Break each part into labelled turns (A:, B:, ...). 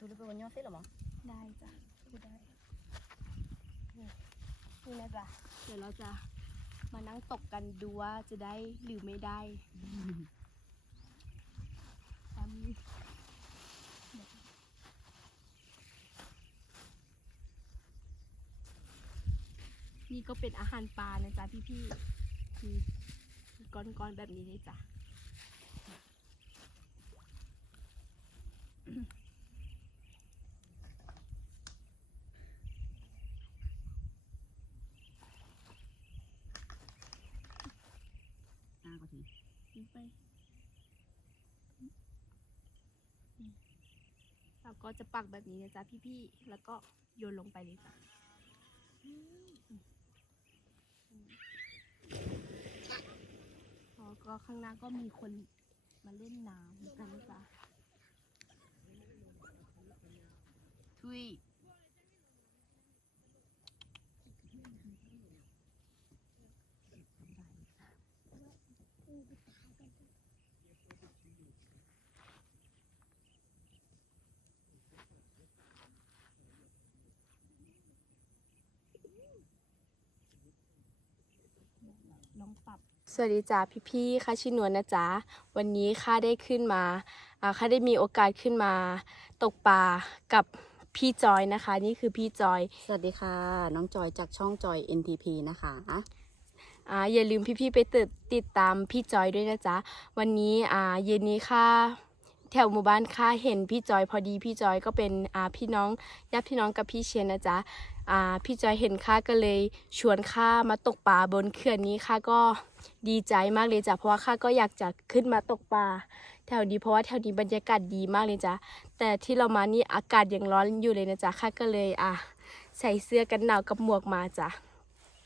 A: tu le peux venir faire là moi
B: ได้จ้ะพูได้นี่นี่นะจ๊ะเดี๋ยวเราจะมานั่งตกกันดูว่าจะได้หรือไม่ได้ตามนี้นี่ก็เป็นอาหารปลานะจ๊ะพี่ๆมีก้อนๆแบบนี้เลยจ้ะ งไปเราก็จะปักแบบนี้นะจ๊ะพี่ๆ แล้วก็โยนลงไปเลยจ้ะแล้วก็ข้างหน้าก็มีคนมาเล่นน้ำกันนะจ๊ะ
A: ทุย
B: ลองปรับ สวัสดีจ้าพี่ๆค่าชินวนนะจ๊ะวันนี้ข้าได้ขึ้นมาอ่าข้าได้มีโอกาสขึ้นมาตกปลากับพี่จอยนะคะ นี่คือพี่จอย
A: สวัสดีค่ะ น้องจอยจากช่องจอย NTP นะคะ
B: อ่าอย่าลืมพี่ๆไปติดติดตามพี่จอยด้วยนะจ๊ะวันนี้อ่าเย็นนี้ค่ะแถวหมู่บ้านค่ะเห็นพี่จอยพอดีพี่จอยก็เป็นอ่าพี่น้องญาติพี่น้องกับพี่เชียนนะจ๊ะอ่า พี่จอยเห็นข้าก็เลยชวนข้ามาตกปลาบนเขื่อนนี้ข้าก็ดีใจมากเลยจ้ะเพราะว่าข้าก็อยากจะขึ้นมาตกปลาแถวนี้เพราะว่าแถวนี้บรรยากาศดีมากเลยจ้ะแต่ที่เรามานี่อากาศยังร้อนอยู่เลยนะจ๊ะข้าก็เลยอ่าใส่เสื้อกันหนาวกับหมวกมาจ้ะ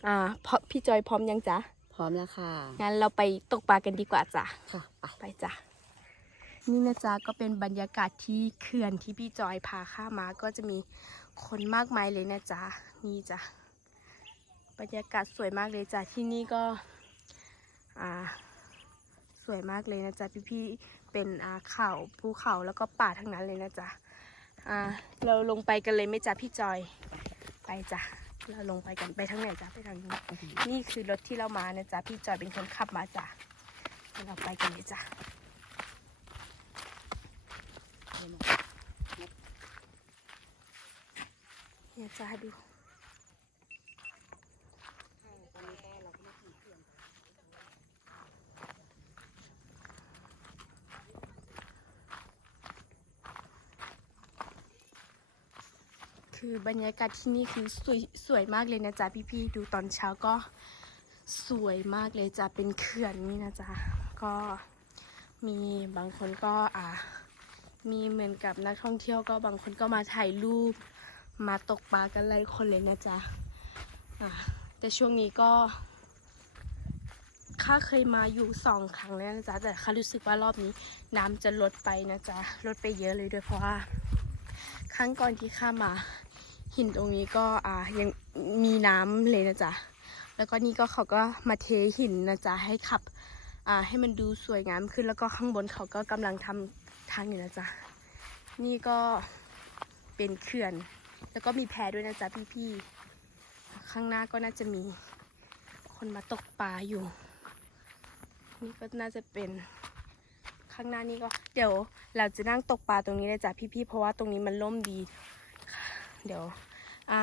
B: อ่าเพราะพี่จอยพร้อมยังจ๊ะ
A: พร้อมแล้วค่ะ
B: งั้นเราไปตกปลากันดีกว่าจ้ะ
A: ค่ะไป
B: ไปจ้ะนี่นะจ๊ะก็เป็นบรรยากาศที่เขื่อนที่พี่จอยพาข้ามาก็จะมี คนมากมายเลยนะจ๊ะนี่จ้ะบรรยากาศสวยมากเลยจ้ะที่นี่ก็อ่าสวยมากเลยนะจ๊ะพี่ๆเป็นอ่าเขาภูเขาแล้วก็ป่าทั้งนั้นเลยนะจ๊ะอ่าเราลงไปกันเลยไหมจ๊ะพี่จอยไปจ้ะเราลงไปกันไปทางไหนจ๊ะไปทางนี้นี่คือรถที่เรามานะจ๊ะพี่จอยเป็นคนขับมาจ้ะเราไปกันเลยจ้ะี่ยจ้าดูคือบรรยากาศที่นี่คือสวยสวยมากเลยนะจ๊ะพี่ๆดูตอนเช้าก็สวยมากเลยจ้ะเป็นเขื่อนนี่นะจ๊ะก็มีบางคนก็อ่ามีเหมือนกับนักท่องเที่ยวก็บางคนก็มาถ่ายรูป มาตกปลากันหลยคนเลยนะจ๊ะแต่ช่วงนี้ก็ข้าเคยมาอยู่สองครั้งแล้วนะจ๊ะแต่ข้ารู้สึกว่ารอบนี้น้ำจะลดไปนะจ๊ะลดไปเยอะเลยด้วยเพราะว่าครั้งก่อนที่ข้ามา หินตรงนี้ก็อ่ายังมีน้ำเลยนะจ๊ะแล้วก็นี่ก็เขาก็มาเทหินนะจ๊ะให้ขับอ่าให้มันดูสวยงามขึ้นแล้วก็ข้างบนเขาก็กำลังทำทางอยู่นะจ๊ะนี่ก็เป็นเขื่อน แล้วก็มีแพด้วยนะจ๊ะพี่ๆ ข้างหน้าก็น่าจะมีคนมาตกปลาอยู่ นี่ก็น่าจะเป็นข้างหน้านี่ก็ เดี๋ยวเราจะนั่งตกปลาตรงนี้เลยจ้ะพี่ๆ เพราะว่าตรงนี้มันล่มดี เดี๋ยวอ่า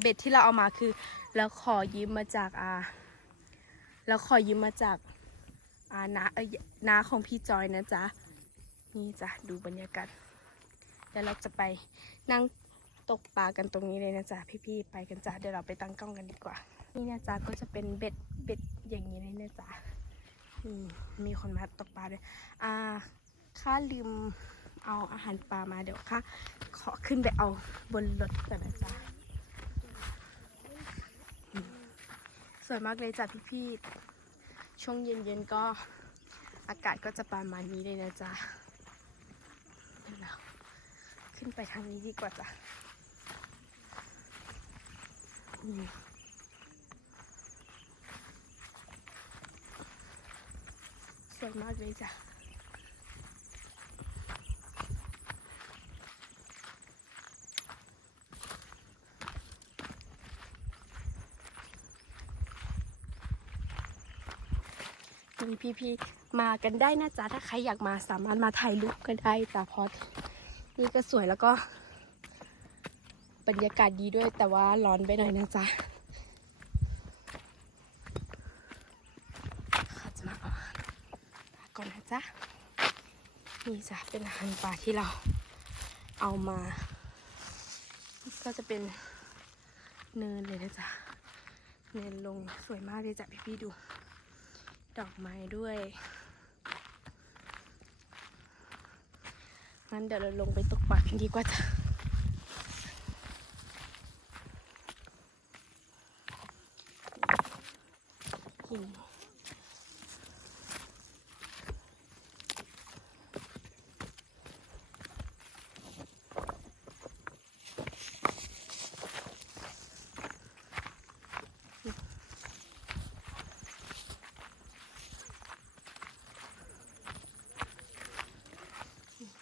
B: เบ็ดที่เราเอามาคือเราขอยืมมาจากอ่าเราขอยืมมาจากอ่านาเอ้ยนาของพี่จอยนะจ๊ะนี่จ้ะดูบรรยากาศเดี๋ยวเราจะไปนั่ง ตกปลากันตรงนี้เลยนะจ๊ะพี่ๆไปกันจ้ะเดี๋ยวเราไปตั้งกล้องกันดีกว่า นี่นะจ๊ะก็จะเป็นเบ็ดเบ็ดอย่างนี้เลยนะจ๊ะนี่มีคนมาตกปลาด้วยอ่าข้าลืมเอาอาหารปลามาเดี๋ยวข้าขอขึ้นไปเอาบนรถก่อนนะจ๊ะสวยมากเลยจ้ะพี่ๆช่วงเย็นๆก็อากาศก็จะประมาณนี้เลยนะจ๊ะเดี๋ยวเราขึ้นไปทางนี้ดีกว่าจ้ะ สวยมากเลยจ้ะมีพี่ๆมากันได้นะจ๊ะ ถ้าใครอยากมาสามารถมาถ่ายรูปก็ได้จ้ะพอนี่ก็สวยแล้วก็ บรรยากาศดีด้วยแต่ว่าร้อนไปหน่อยนะจ๊ะจะมาเอาอาหารปลาก่อนนะจ๊ะนี่จ้ะเป็นอาหารปลาที่เราเอามา ก็จะเป็นเนินเลยนะจ๊ะเนินลงสวยมากเลยจ้ะพี่พี่ๆดู ดอกไม้ด้วยงั้นเดี๋ยวเราลงไปตกปลากันดีกว่าจ้ะิน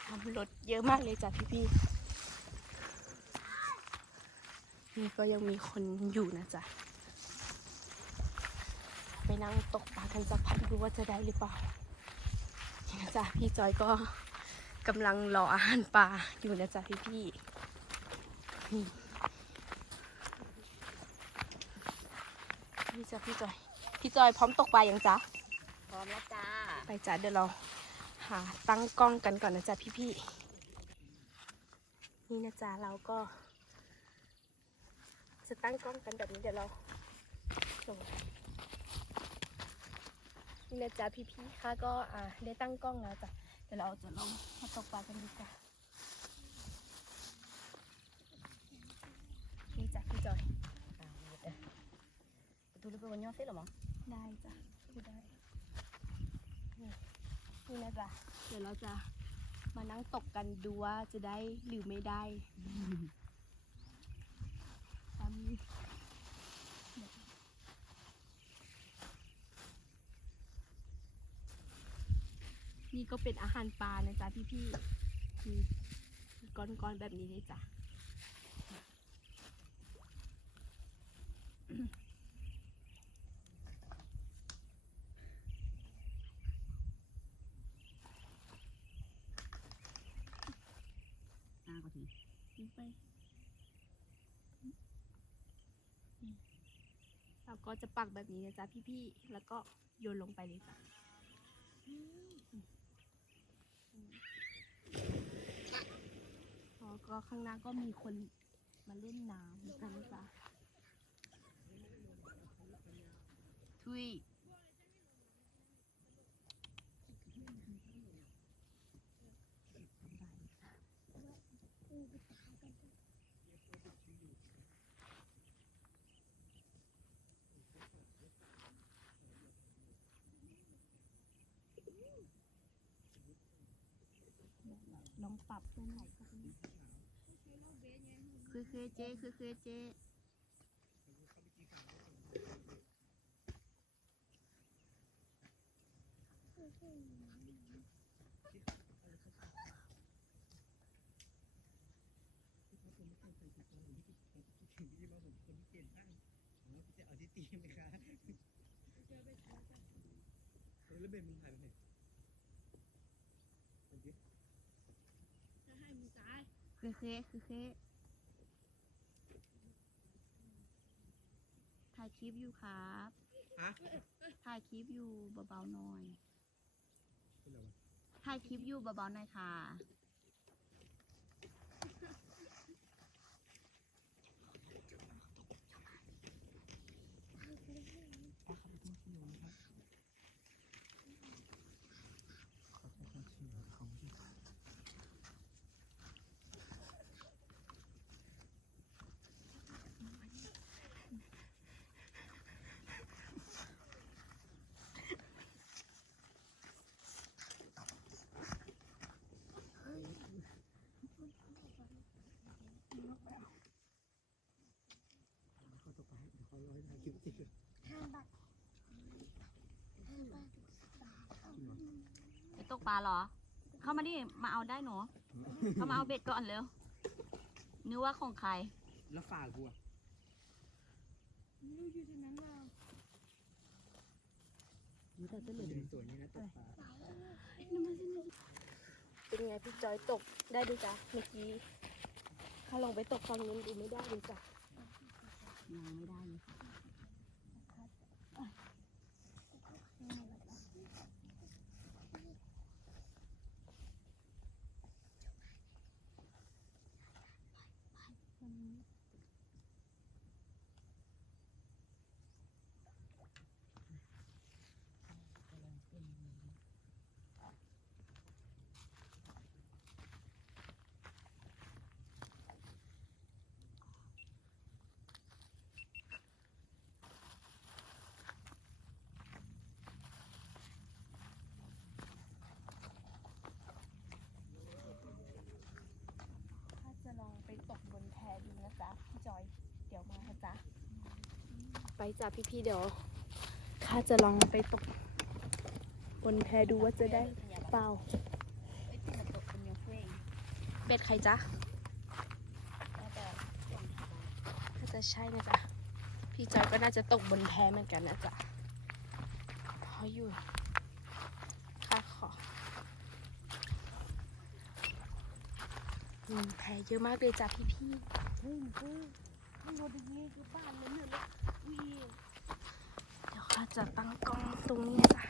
B: ทำรถเยอะมากเลยจ้ะพี่พี่ๆนี่ก็ยังมีคนอยู่นะจ๊ะ นั่งตกปลากันสักพักดูว่าจะได้หรือเปล่านี่นะจ๊ะพี่จอยก็กำลังรออาหารปลาอยู่นะจ๊ะพี่พี่ๆนี่นี่จ้ะพี่จอย พี่จอยพร้อมตกปลายังจ๊ะ
A: พร้อมแล้วจ้า
B: ไปจ้ะเดี๋ยวเราหาตั้งกล้องกันก่อนนะจ๊ะพี่ๆนี่นะจ๊ะเราก็ จะตั้งกล้องกันแบบนี้เดี๋ยวเราลง นี่นะจ๊ะพี่ๆค่ะก็อ่าได้ตั้งกล้องแล้วจ้ะเดี๋ยวเราจะลองมาตกปลากันดีกว่านี่จ้ะพี่จอย
A: Tu le peux venir faire le moment
B: ได้จ้ะพูดได้นี่นี่นะจ๊ะเดี๋ยวเราจะมานั่งตกกันดูว่าจะได้หรือไม่ได้ตามนี้ นี่ก็เป็นอาหารปลานะจ๊ะพี่ๆนี่ก้อนๆแบบนี้เลยจ้ะ
A: Ah, có thể
B: ลงไปเราก็จะปักแบบนี้นะจ๊ะพี่ๆ แล้วก็โยนลงไปเลยจ้ะแล้ว ก็ข้างหน้าก็มีคนมาเล่นน้ำกันจ้ะ
A: ทุ
B: ย องปรับเส้นไหนก็ได้
A: Khơi khơi chê khơi khơi chê
C: จอาที่ตีไหมคะเออแล้วเบนมึงหายไปไหนเอาดิ
A: Khơi khơi khơi khơi ถ่ายคลิปอยู่ครับ
C: ฮะ
A: ถ่ายคลิปอยู่เบาๆหน่อย
C: เป็นไรวะ
A: ถ่ายคลิปอยู่เบาๆหน่อยค่ะ
C: เขา ตกไปเดี๋ยวเขาร้อยถ่ายคลิปติดเลย
A: ไปตกปลาเหรอ เข้ามาดิ มาเอาได้หนู เข้ามาเอาเบ็ดก่อนเร็ว นึกว่าของใคร
C: แล้วฝากกูอะ
A: มีแต่จะเหลือ
C: เป็นสวยนี่นะตกปลา
B: เป็นไงพี่จอยตกได้ดูจ้ะเมื่อกี้ข้าลองไปตกฝั่งนู้นดูไม่ได้ดูจ้ะ
A: ยังไม่ได้เลยค่ะ
B: ข้าจะลองไปตกบนแพดูนะจ๊ะพี่จอย เดี๋ยวมาค่ะจ๊ะ ไปจ้ะพี่ๆเดี๋ยวข้าจะลองไปตก บนแพดูว่าจะได้เปล่า
A: เป็
B: ดใครจ๊ะ
A: น่าจะสองขา
B: น่าจะใช่นะจ๊ะพี่จอยก็น่าจะตกบนแพเหมือนกันนะจ๊ะเพราอยู่ข้าขอแพเยอะมากเลยจ้ะพี่พี่
A: เดี๋ยว
B: ข้าจะตั้งกล้องตรงนี้นะจ๊ะ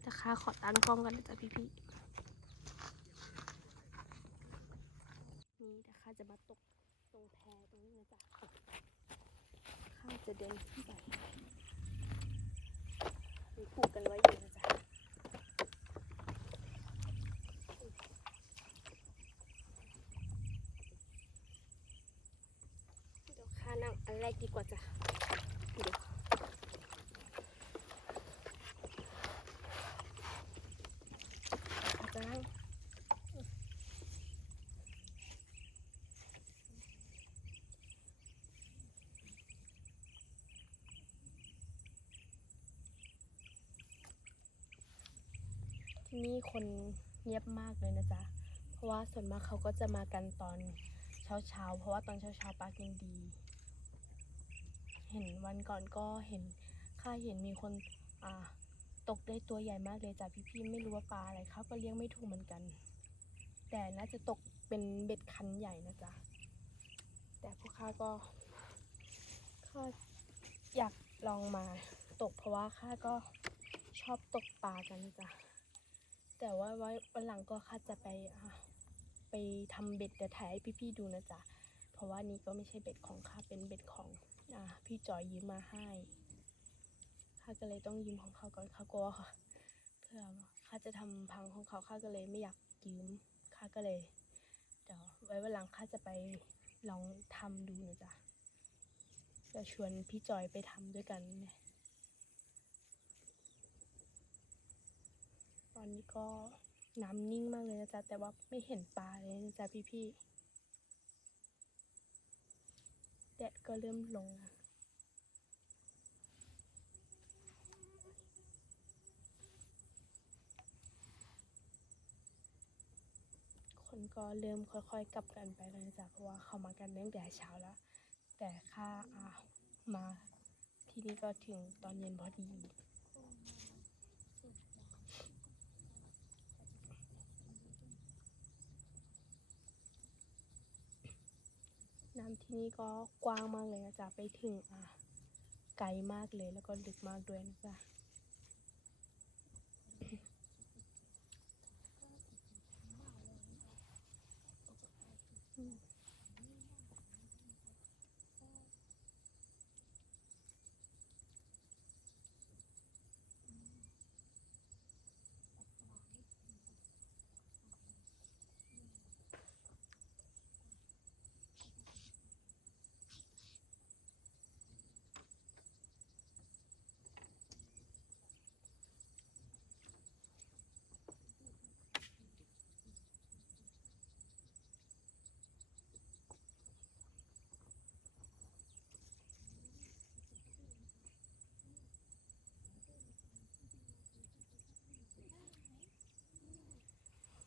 B: แต่ข้าขอตั้งกล้องกันนะจ๊ะพี่พี่ๆนี่เดี๋ยวข้าจะมาตกตรงแพตรงนี้นะจ๊ะข้าจะเดินขึ้นไปมีผูกกันไว้อยู่นะจ๊ะเดี๋ยวข้านั่งอันแรกดีกว่าจ้ะเดี๋ยวข้าที่นี่คนเงียบมากเลยนะจ๊ะ เพราะว่าส่วนมากเขาก็จะมากันตอนเช้าเช้าๆเพราะว่าตอนเช้าเช้าๆปลากินดี เห็นวันก่อนก็เห็นข้าเห็นมีคนอ่าตกได้ตัวใหญ่มากเลยจ้ะพี่ๆไม่รู้ว่าปลาอะไรเขาก็เลี้ยงไม่ถูกเหมือนกัน แต่น่าจะตกเป็นเบ็ดคันใหญ่นะจ๊ะแต่พวกข้าก็ข้าอยากลองมาตกเพราะว่าข้าก็ชอบตกปลากันจ้ะแต่ว่าไว้วันหลังก็ข้าจะไปอ่าไปทำเบ็ดเดี๋ยวถ่ายให้พี่ๆดูนะจ๊ะเพราะว่านี่ก็ไม่ใช่เบ็ดของข้าเป็นเบ็ดของ อ่าพี่จอยยืมมาให้ข้าก็เลยต้องยืมของเขาก่อนข้ากลัวค่ะเพื่อข้าจะทำพังของเขาข้าก็เลยไม่อยากยืมข้าก็เลยเดี๋ยวไว้วันหลังข้าจะไปลองทำดูนะจ๊ะจะชวนพี่จอยไปทำด้วยกันเนี่ยตอนนี้ก็น้ำนิ่งมากเลยนะจ๊ะแต่ว่าไม่เห็นปลาเลยนะจ๊ะพี่ๆ แดดก็เริ่มลง คนก็เริ่มค่อยๆกลับกันไปแล้วนะจ๊ะเพราะว่าเขามากันตั้งแต่เช้าแล้ว แต่ค่าอ่ามาที่นี่ก็ถึงตอนเย็นพอดี น้ำที่นี่ก็กว้างมากเลยนะจ๊ะไปถึงอะไกลมากเลยแล้วก็ลึกมากด้วยนะจ๊ะ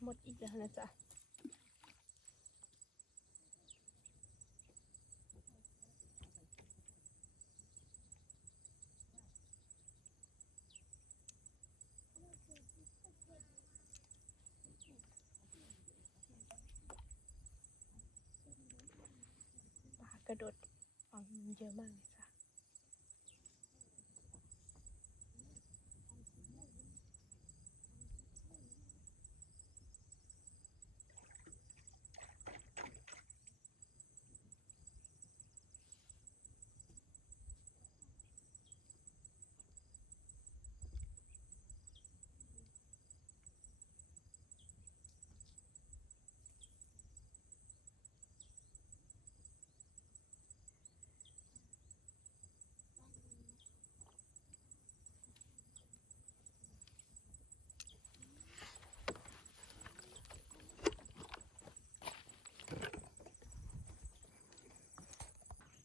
B: มดอีกแล้วนะจ๊ะปลากระโดดฟังเยอะมาก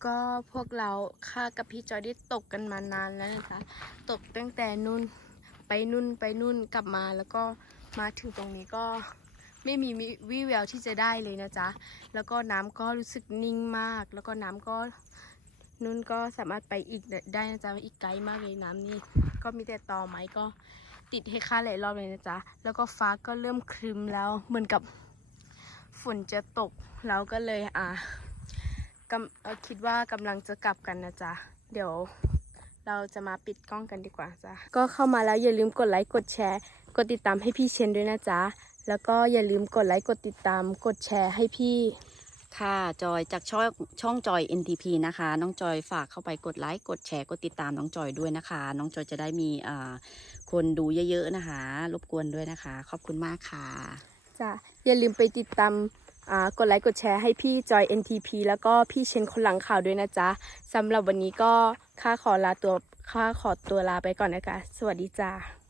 B: ก็พวกเราค่ากับพี่จอยได้ตกกันมานานแล้วนะจ๊ะตกตั้งแต่นู่นไปนู่นไปนู่นกลับมาแล้วก็มาถึงตรงนี้ก็ไม่มีวิแววที่จะได้เลยนะจ๊ะ แล้วก็น้ำก็รู้สึกนิ่งมาก แล้วก็น้ำก็นู่นก็สามารถไปอีกได้นะจ๊ะอีกไกลมากเลยน้ำนี่ก็มีแต่ตอไม้ก็ติดให้ค่าหลายรอบเลยนะจ๊ะ แล้วก็ฟ้าก็เริ่มครึมแล้วเหมือนกับฝนจะตกเราก็เลยอะ กำเอ่อคิดว่ากำลังจะกลับกันนะจ๊ะ เดี๋ยวเราจะมาปิดกล้องกันดีกว่าจ้ะ ก็เข้ามาแล้วอย่าลืมกดไลค์กดแชร์ กดติดตามให้พี่เชนด้วยนะจ๊ะ แล้วก็อย่าลืมกดไลค์กดติดตาม กดแชร์ให้พี่
A: ค่ะจอยจากช่องช่องจอย NTP นะคะ น้องจอยฝากเข้าไปกดไลค์กดแชร์กดติดตามน้องจอยด้วยนะคะ น้องจอยจะได้มีอ่าคนดูเยอะๆนะคะ รบกวนด้วยนะคะ ขอบคุณมากค่ะ
B: จ้ะอย่าลืมไปติดตามอ่า กดไลค์กดแชร์ให้พี่จอย NTP แล้วก็พี่เชนคนหลังข่าวด้วยนะจ๊ะสำหรับวันนี้ก็ข้าขอลาตัวข้าขอตัวลาไปก่อนนะคะ สวัสดีจ้า